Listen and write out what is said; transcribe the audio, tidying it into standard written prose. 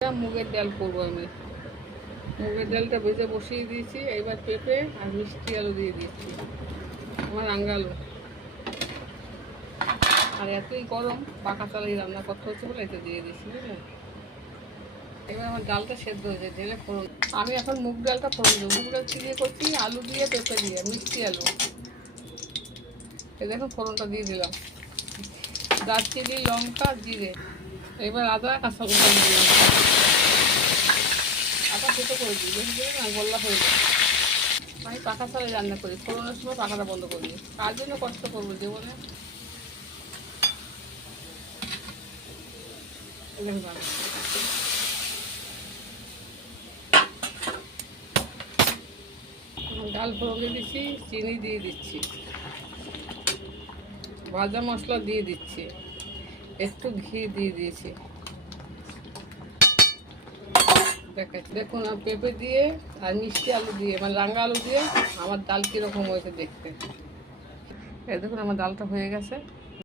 মুগের ডাল করবো আমি। মুগের ডালটা ভেজে বসিয়ে দিয়েছি। এবার পেঁপে আর মিষ্টি আলু দিয়ে দিয়েছি, আমার রাঙ্গালু। আর এতই গরম, পাকা চালাই রান্না করতে হচ্ছে বলে এতে দিয়ে দিয়েছি, বুঝলেন। এবার আমার ডালটা সেদ্ধ হয়েছে, ঢেলে ফোড়ন। আমি এখন মুগ ডালটা ফোড়ন দেবো। মুগ ডাল দিয়ে করছি আলু দিয়ে, পেঁপে দিয়ে, মিষ্টি আলু। এই দেখুন ফোড়নটা দিয়ে দিলাম, দারচিনি, লঙ্কা, জিরে। এবার আদা, কাঁচা লঙ্কা দিয়ে দিলাম। আদা থেতো করে দিই, বেশি দিলে না গোল্লা হয়ে যায়। আমি পাকা চালে রান্না করি, ফোড়নের সময় পাখাটা বন্ধ করি। কার জন্য কষ্ট করবো জীবনে। ডাল ফোড়ন দিয়ে দিচ্ছি, চিনি দিয়ে দিচ্ছি, ভাজা মশলা দিয়ে দিচ্ছি, একটু ঘি দিয়ে দিয়েছি। দেখাচ্ছি দেখুন, পেঁপে দিয়ে আর মিষ্টি আলু দিয়ে, মানে রাঙা আলু দিয়ে আমার ডাল কীরকম হয়েছে দেখতে। এই দেখুন আমার ডালটা হয়ে গেছে।